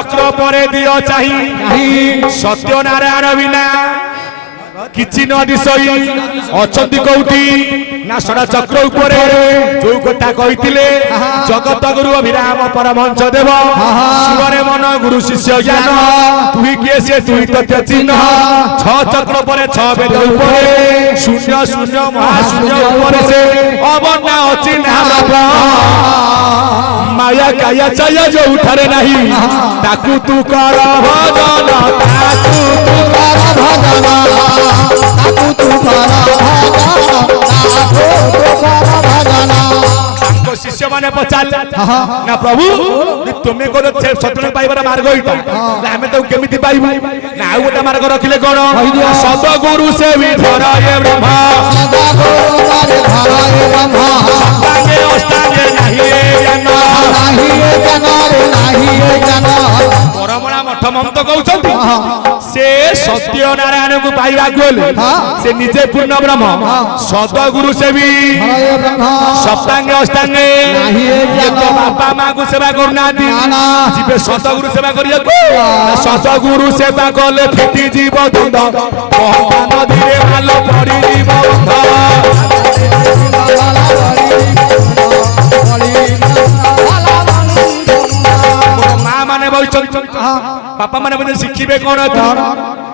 चक्र परे दियो चाही सत्यनारायण बिना किछि न दिसई अछंती कौटी ना षड़ा चक्र ऊपर जो कथा कहिथिले जगत गुरु अभिराम परमहंस देव शिवरे मन गुरु शिष्य ज्ञान तुही किए से तुही तथ्य चिन्ह छ चक्र परे छ वेद ऊपर शून्य शून्य महाशून्य ऊपर से अवना अचिन्ह माया काया चाया जो उठारे नहीं ताकू तू कर भजन ताकू तू कर भजन ताकू तू कर भजन ताको शिष्य माने पचाल ना प्रभु तुमे को सतने पाइबार मार्ग इटा आमे तो केमिति पाइबु ना गोटा मार्ग रखिले कोन सतगुरु से भी धराए ब्रह्मा सतगुरु रे धराए ब्रह्मा सतांगे अष्टांगे नहीं ज्ञान परमणा मठ ममत कहउछंती से सत्य नारायण को पाइबा गले से निजे पूर्ण ब्रह्म सतगुरु से भी सप्तांगे अष्टांगे तो बापा मां को सेवा करना दी जीवे सतगुरु सेवा करिया को सतगुरु सेवा कले फिटी जीव धंद कहता नदी रे हाल पड़ी जीव बापा माने बजे शिखिबे कोन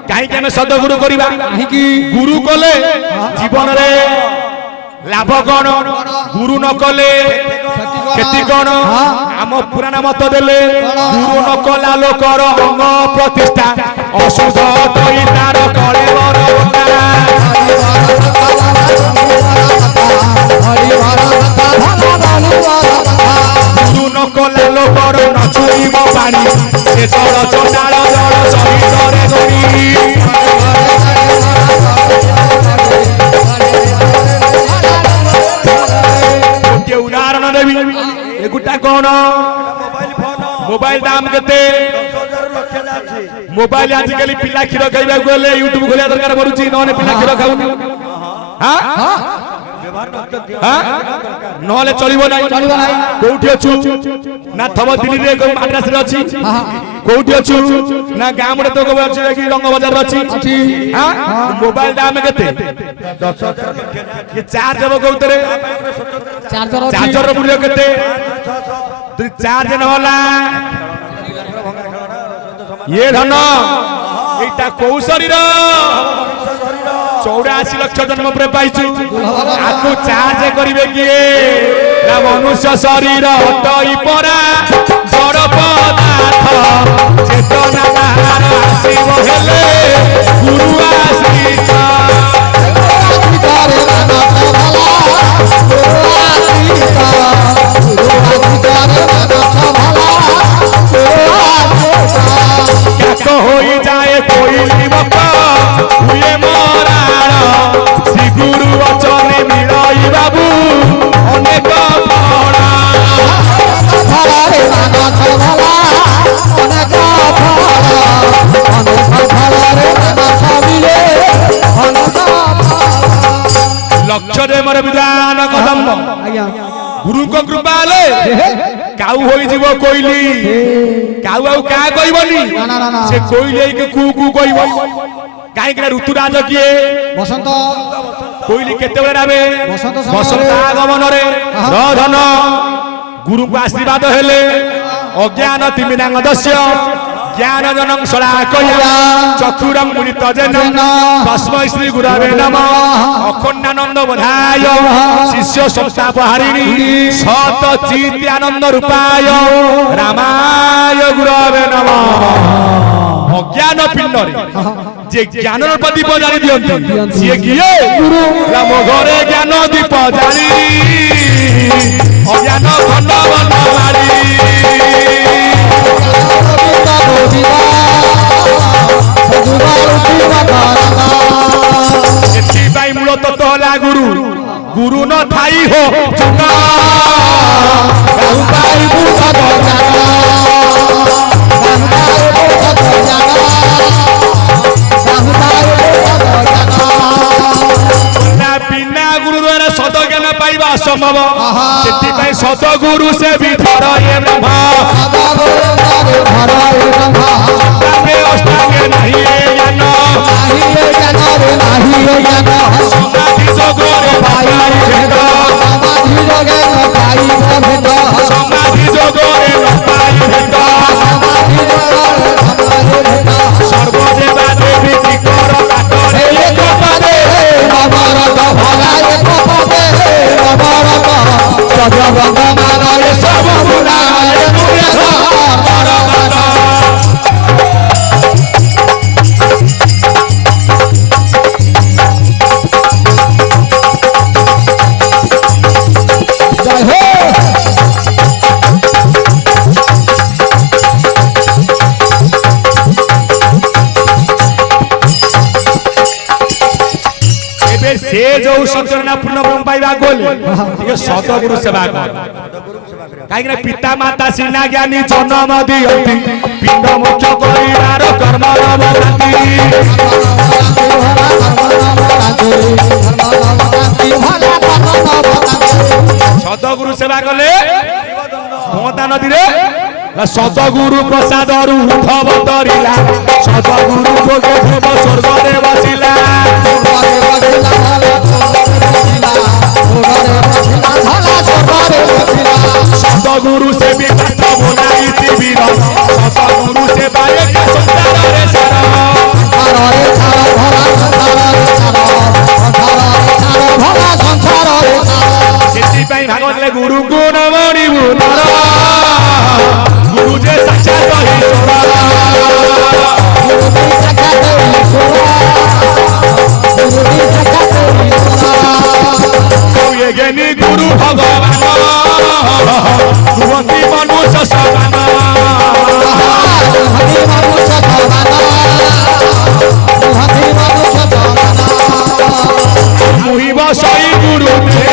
काहे के सदगुरु करिबा कि गुरु कले जीवन रे लाभ कोन गुरु न कले खेती कोन हम पुराना मत देले गुरु न कला लोकर अंग प्रतिष्ठा अशुद्ध तई तार करे गुरु न कला लोकर न छुईब पानी से चल चंडाल जल शरीर गरी गोटे उदाहरण देवी एगुटा कौन मोबाइल दाम केते मोबाइल आजिकल पिला क्षीर खाइबा गले यूट्यूब खोलिया दरकार पड़ुची नने पिला क्षीर खाउनी हां नहले चलिबो नाही कोठी अछु ना थब दिल्ली रे को एड्रेस रे अछि कोठी अछु ना गाम रे तो को अछि कि रंग बाजार रे अछि हां मोबाइल दाम केते 10000 ये चार्ज जब को उतरे चार्जर मूल्य केते तू चार्ज न होला ये धन एटा को शरीर 84 लाख जन्म पर पाइछु आकु चार्ज करिवे किए ना मनुष्य शरीर हटई परा जड़ पदार्थ चेतना बाहर आसीब हेले गुरु आसीता क्या होई जाए कोई निवक हुए मोराण श्री गुरु वचने मिलई बाबू अनेक फड़ा फलारे मानथ भला अनेक फड़ा अनेक फलारे मानथ मिले अनेक लक्ष्य दे मोर विधान कदम आज्ञा गुरु को कृपा ले काऊ होई जीवो कोइली काऊ आउ का कहिबनी से कोइली के कू कू कहिबो काहे के ऋतुराज किए बसंत कोइली केते बेला राबे बसंत आगमन रे धन गुरु को आशीर्वाद हेले अज्ञान तिमिनांग दस्य ज्ञान जनं सलाकया चक्षुरं मुनित जेन तस्मै श्री गुरवे नमः अखंडानंद बधाय शिष्य संतापहारिणी सत चित आनंद रूपाय रामाय गुरवे नमः अज्ञान पिंड जे ज्ञान प्रदीप जारी दियंती से किए गुरु राम घरे ज्ञान दीप जारी अज्ञान खंड बनवारी मूल तत्व है गुरु गुरु न थाई हो बिना गुरु द्वारा सद ज्ञान पाइबा असंभव सेति सतगुरु से विधर ये ब्रह्म अष्टांगे अष्टांगे नहीं ज्ञान समाधि जोगरे पाई भेद समाधि जोगरे पाई भेद सर्वदेवा देवी कर काटरे एक पदे नवरत भला एक पदे नवरत जगवंत मानय सब गुणाय मुरधा परमत से जो सत्यना पूर्ण ब्रह्म पाइबा गोले ये सतगुरु सेवा कर काहे कि पिता माता सिना ज्ञानी जन्म दियंती पिंड मुख्य करिणार कर्म रवंती सतगुरु सेवा कले भोता नदी रे सतगुरु प्रसाद रु उठव तरिला सतगुरु जोगे देव स्वर्ग रे बसिला सतगुरु से भी कथा बोलाई वीर सतगुरु से बाए के संसार रे सारा सेति पई भागवत ले गुरु गुण मणि मुनर गुरु जे साक्षात ईश्वर ये ज्ञानी गुरु भगवान भगवती मनुष्य समान मुहि बसई गुरु थे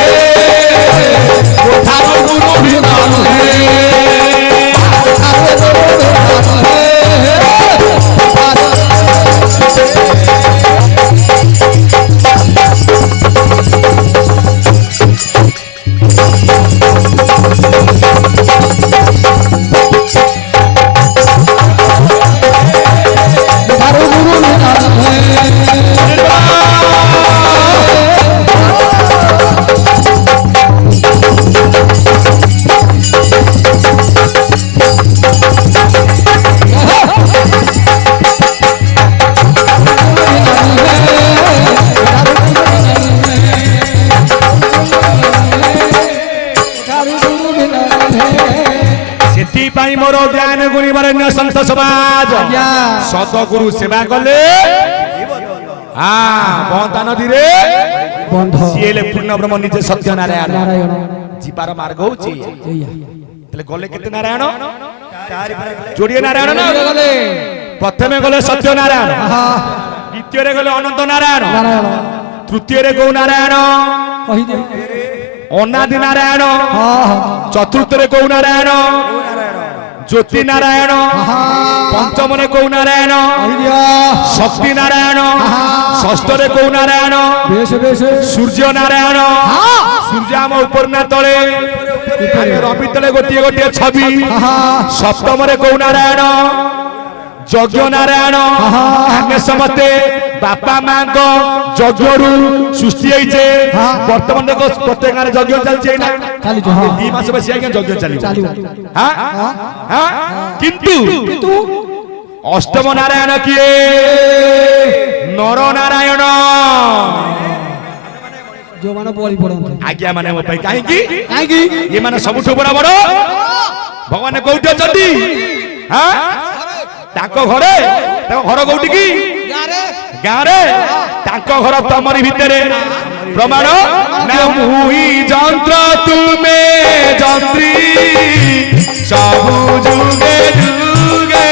कोठार गुरु विमान मोर ज्ञान गुणी वरेण्य संत समाज सतगुरु सेवा कले बंधा नदी रे सीएले पूर्ण ब्रह्म निजे सत्य नारायण जीवार मार्ग होची तले गले केते नारायण जोड़िए नारायण ना गले प्रथमे गले सत्य नारायण द्वितीय रे गले अनंत नारायण तृतीय रे गौ नारायण कहि दे अनादि नारायण चतुर्थ रे गौ नारायण ज्योति नारायण पंचम रे कौ नारायण शक्ति नारायण षष्ठ रे कौ नारायण सूर्य नारायण सूर्य आम ऊपर ना तले रवि तले गोटे गोटे छवि सप्तम रे कौ नारायण यज्ञ नारायण आगे समस्ते बापा माँ को यज्ञ सृष्टि होइछे वर्तमान देखो प्रत्येक गाँव यज्ञ चलछे ना 2 मास बसी आगे यज्ञ चली हां हां किंतु अष्टम नारायण किए नर नारायण जो माने बोली पड़न आज्ञा माने मो पई काहे की ये माने सबठु बड़ा बड़ भगवान कोउठी अछंती हां ताको घरे ताको घर कोउठी की गारे ताको घर तमरी भितरे प्रमाण ना मुही जंत्र तुमे जंत्री सबु जुगे जुगे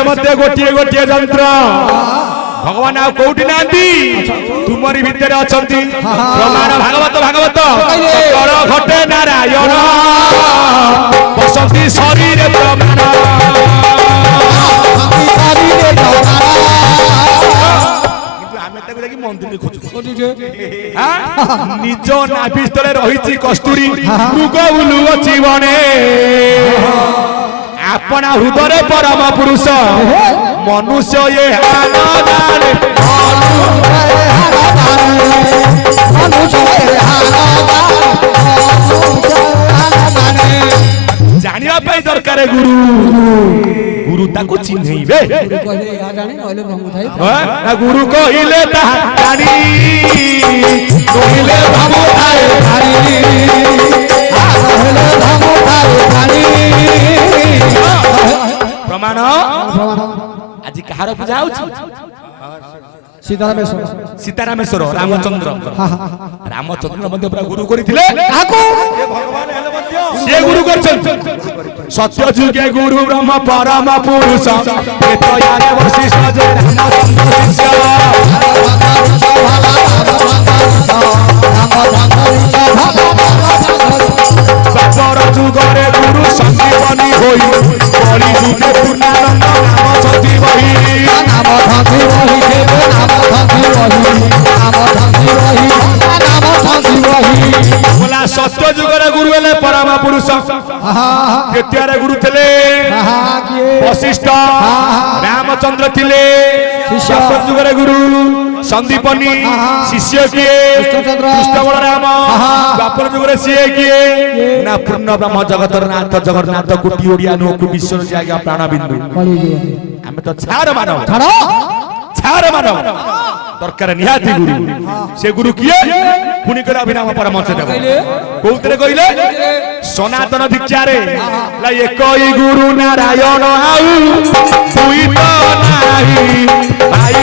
समस्ते गोटे गोटे जंत्र भगवान आ कोठी नांदी तुमरी भितर अछंती प्रमाण भागवत भागवत कर घटे नारायण बसंती शरीर प्रमाण मंदिर निज नाभि स्थले रही कस्तूरी मृग उलु जीवने अपना हृदय परम पुरुष मनुष्य ये जानिया पाई दरकार गुरु गुरु ताको चिन्हइबे गुरु कहिले ताहानी कहिले भामो थाए प्रमाण आज कहार पूजा होछि सीतारामेश्वर रामचंद्र रामचंद्र मध्य पूरा गुरु करथिले काको भगवान हेले मध्य से गुरु करछन सत्य जुगे गुरु ब्रह्म परम पुरुष एतयारे वशिष्ठ जे रामचंद्र शिष्य बापर जुगरे गुरु संजीवनी होई कली जुगे पूर्णानंद नाम सती वही नाम सती वही बोला सत्य जुगरे गुरु हेले परम पुरुष केतियारे गुरु थिले वशिष्ठ रामचंद्र थिले सत्य जुगरे गुरु संदीपनी शिष्य किए कृष्ण बलराम द्वापर जुगरे सिए किए ना पूर्ण ब्रह्म जगतर नाथ जगन्नाथ कोटि ओडिया नो विश्व जागा प्राण बिंदु हमें तो छाड़ मानव दरकार निहाती गुरु से गुरु किए पुनी करे अभिनाम परमहंस देव कोउतरे कइले सनातन दीक्षा रे ला एकई गुरु नारायण आउ दुई तो नाही भाई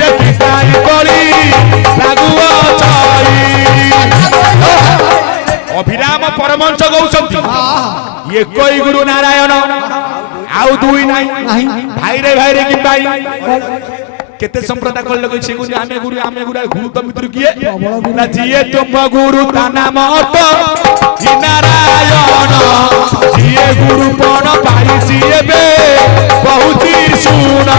रे पिताई पड़ी लागुओ छई अभिराम परमहंस गौसंती एकई गुरु नारायण आउ दुई नाही भाई रे कि भाई केते संप्रदाय कल लगै छै गुरु आमे गुरु गुरु तो मित्र किए ना जिए तुम गुरु ता नाम तो ही नारायण जिए गुरु पण पाई जिए बे बहुती सुना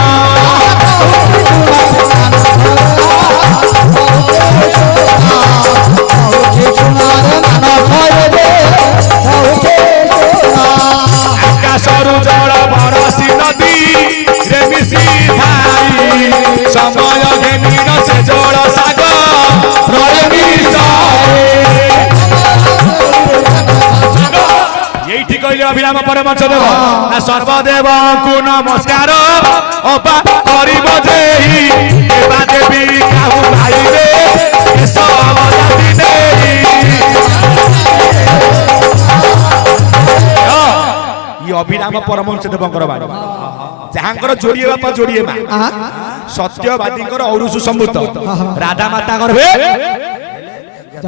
आकाशरु जल बरसी नदी रे मिसी भाई समय घेनी न से जल सागर रहे मिसाए यही कहले अभिराम परमहंस देव ना सर्वदेव को नमस्कार अबा करिब जेहि एबा देवी काहू भाईबे ए सब जाति देहि ये अभिराम परमहंस देवकर बाणी जहांकर जोड़िए बापा जोड़िए मां सत्यवादी औरुषु संभूत राधा माता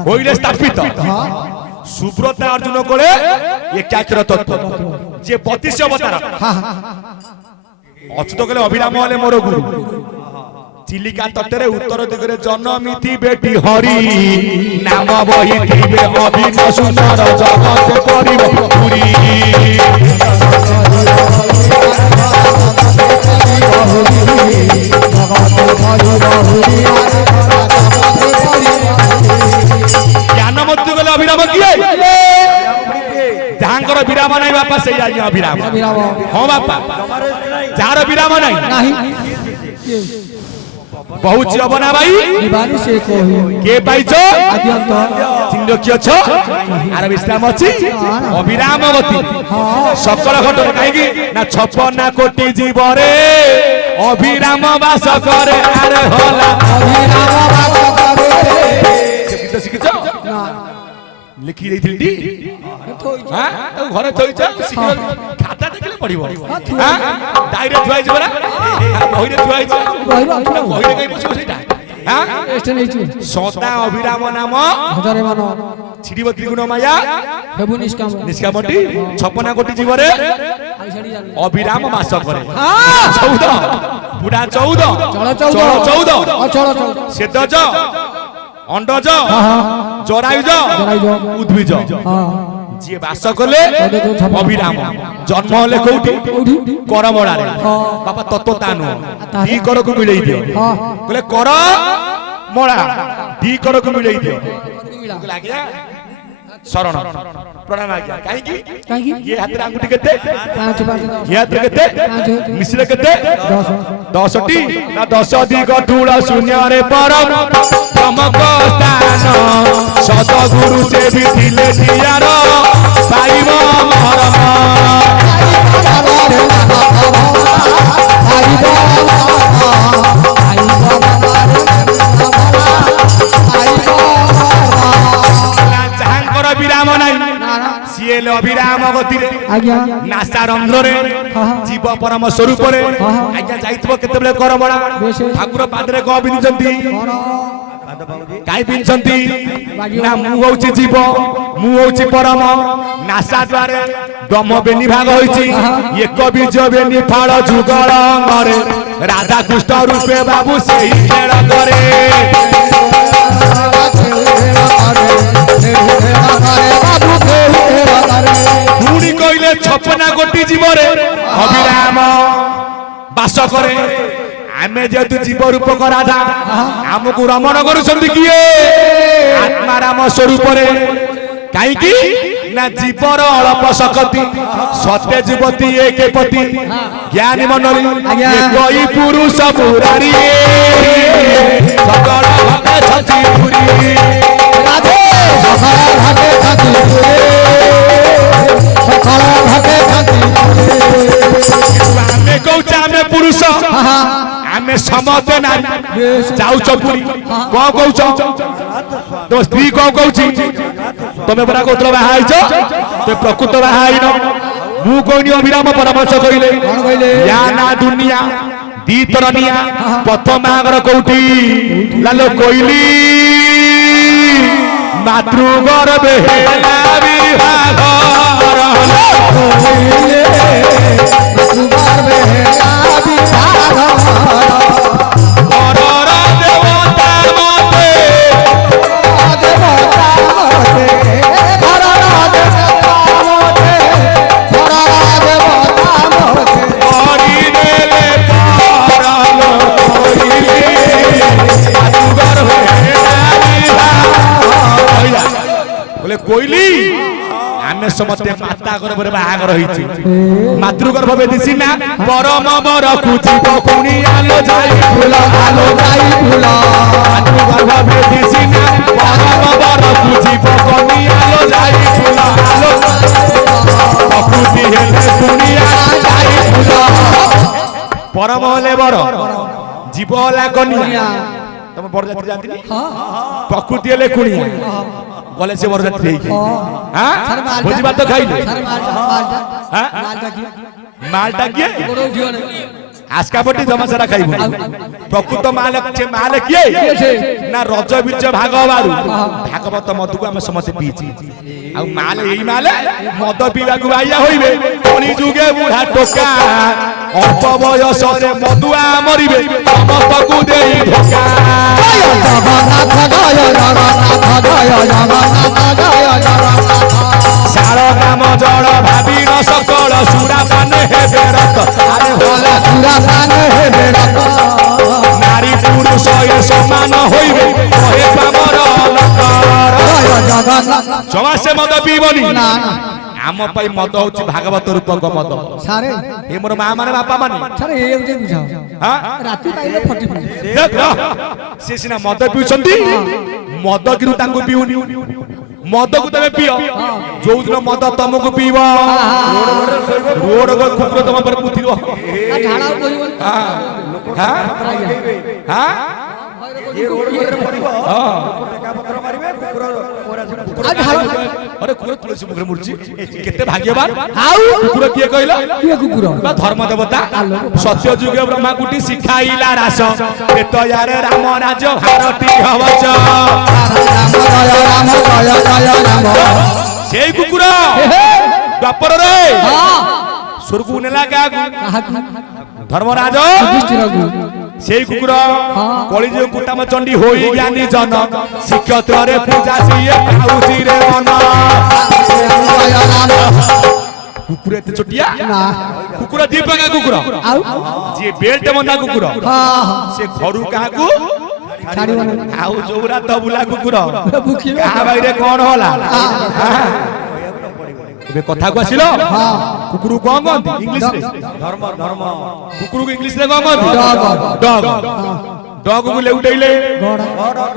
होइले स्थापित सुब्रता अर्जुन कोले एकाग्र तत्व जे 32 अवतार अच्युत कोले अभिराम वाले मोर गुरु चिलिका तटरे उत्तर दिगरे जनमिति बेटी हरि नाम बही दिबे अभिन सुंदर जगत परिब पुरी ज्ञान मत गले अभिराम किए जहांकर विराम नहीं बापा से जाई अभिराम हां बापा जार विराम नहीं बहुत जबना भाई निबारी से कोही के पाइछो आद्यंत चिन्ह कियो छ आर विश्राम अछि अभिराम गति सकल घटन काहेकि ना 56 कोटी जीव रे अभिराम वास करे आरे होला अभिराम वास करे से गीत सिखिछो ना लिखि देथिल डी हां तो घरे थई छ खाता देखले पड़िबो हां डायरेक्ट थुआइ जबरा बहिरे थुआइ छ बहिरे कहि बसिबो सेटा हां एस्टे नै छि सदा अभिराम नाम हजारे मान छिडिबत्री गुण माया हेबु निष्कामटी 56 कोटी जीव रे अभिराम मास करे 14 बुढ़ा 14 सेदज अंडज जरायुज उद्भिज जी बास कले अभिराम जन्म हेले कोठी करमड़ा रे बाबा तत्व तानु दी कर को मिलई दियो कहले कर मळा दी कर को मिलई दियो लागिया शरण प्रणाम आज्ञा काई ये हाथ रे अंगुठी केते 5 ये हाथ रे केते मिश्र केते 10 टी ना 10 अधिक ठूल शून्य रे परम प्रमक स्थान सतगुरु से भी थिले दियार पाइब मरम विराम नहीं सीएल अभिराम गति रे नासा रंध्र रे जीव परम स्वरूप रे आज्ञा जाइतबो केते बेले करमणा ठाकुर पादरे को बिनचंती काई बिनचंती ना मु होउची जीव मु होउची परम नासा द्वारे दम बेनी भाग होइची एक बीज बेनी फाळ जुगल अंगरे राधा कृष्ण रूपे बाबू सेही खेळ करे पुणी कहले छपना गोटी जीवरे अभिराम बास करे आमे जेतु जीव रूपक राधा हमकु रमण करूछंती किए आत्माराम स्वरूप रे काई की ना जीवर अल्प शक्ति सत्य जीवती एक पति ज्ञानी मंडली एकई पुरुष मुरारी सकल भक्त छची पुरी राधे सकल भक्त छची सकल भक्त छची आमे कहूचा आमे पुरुष आमे समते नारी जाउछ पुरी को कहूछ तो स्त्री को कहूची तमे बरा कोतरा बाहाइछ ते प्रकृत बाहाइनो मु कोइनी अभिराम परामर्श कइले या ना दुनिया दी तरनिया प्रथम आगर कोठी लालो कोइली मातृ गर्भे हेला विवाह रहलो कोइले मातृ गर्भे हेला विवाह कोइली आमे समते माता गर्भ रे बाहागर होइछि मातृगर्भ बेदिसी ना परम बर कुची पकुनी आलो जाई फूल मातृगर्भ बेदिसी ना परम बर कुची पकुनी आलो जाई फूल प्रकृति हेले दुनिया जाई फूल परम हेले बर जीव होला कन्या तुम बरजात्री जानती प्रकृति हेले कुनिया गले से बरजात्री हां भोजी बात तो खाइले मालटा किए आस्कापटी जमा सारा खाइबो प्रकृत माल छे माल किए ना रज बीज भाग बारु भागवत मधु को हम समझे पीची आ माल एई माल मद पीवा को आइया होइबे कोनी जुगे बुढ़ा टोका अल्प बयस रे मधुआ मरिबे समस्त को देई धोका जगन्नाथ सारो काम जड़ भाबी न सकल सुरा पाने हे बेरत अरे होला सुरा पाने हे बेरत नारी पुरुष ए समान होइबे कहे पामर लकर जगन्नाथ जमा से मद पीबनी ना आम पई मद होची भागवत रूपक मद सारे ए मोर मां माने बापा माने सारे ए जे बुझाओ हां राती पाइले फटी देख से सिना मद पिउछंती मद किरु तांको पिउनी मद को तमे पियो जो दिन मद तुमको पीवा रोड को कुकुर तुम पर पुथिरो झाड़ा कोइबो हां हां ये रोड पर पड़िबो हां टका पत्र मारिबे कुकुर अरे कुकुर तुलसी मुखरे मुर्ची केते भाग्यवान आउ कुकुर किए कहला किए कुकुर बा धर्म देवता सत्य युग ब्रह्मा कुटी सिखाइला रास केत यारे राम राज्य भारती हवच राम जय जय राम से कुकुर द्वापर रे ସ୍ୱର୍ଗକୁ ନେଲା କାହାକୁ ଧର୍ମରାଜ ସେଇ କୁକୁର କଳିଯୁଗ କୁଟାମ ଚଣ୍ଡୀ ହୋଇ ଜ୍ଞାନୀ ଜନ ଶ୍ରୀକ୍ଷେତ୍ରରେ ପୂଜା ସିଏ ପାଉଛି ରେ ମନ। କୁକୁର ଏତେ ଛୋଟିଆ କୁକୁର ଦି ପ୍ରକାର କୁକୁର ଯିଏ ବେଲ୍ଟ ବନ୍ଧା କୁକୁର ସେ ଘରୁ କାହାକୁ ଆଉ ଯୋଉରା ଦବୁଲା କୁକୁର କାହା ବାଇରେ କଣ ହେଲା ଏବେ କଥାକୁ ଆସିଲ କୁକୁର କଣ କହନ୍ତି ଇଂଲିଶରେ କୁକୁରକୁ ଇଂଲିଶରେ କଣ କହନ୍ତି ଡଗ ଡଗକୁ ଲେଉଟେଇଲେ